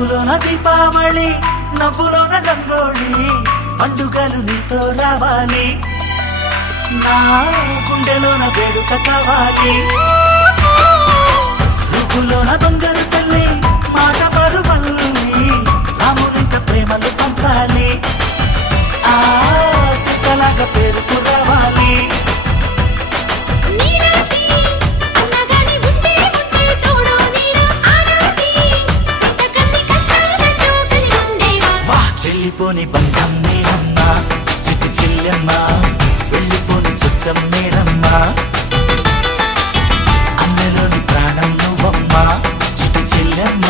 చూపులోన దీపావళి, నవ్వులోన రంగోళి, పండుగలు నీతో రావాలి, నా గుండెలోన వేడుక కావాలి. రూపులోన దొంగలు తల్లి, మాట పరుమల్లి, రామునింట ప్రేమలు పంచాలి, ఆ సీతలాగా పేరుకు రావాలి. వెళ్ళిపోని బంధం మీరమ్మా, చిట్టి చెల్లెమ్మ, వెళ్ళిపోని చుట్టం మీరమ్మా, అన్నలోని ప్రాణం నువ్వమ్మా, చిట్టి చెల్లెమ్మ.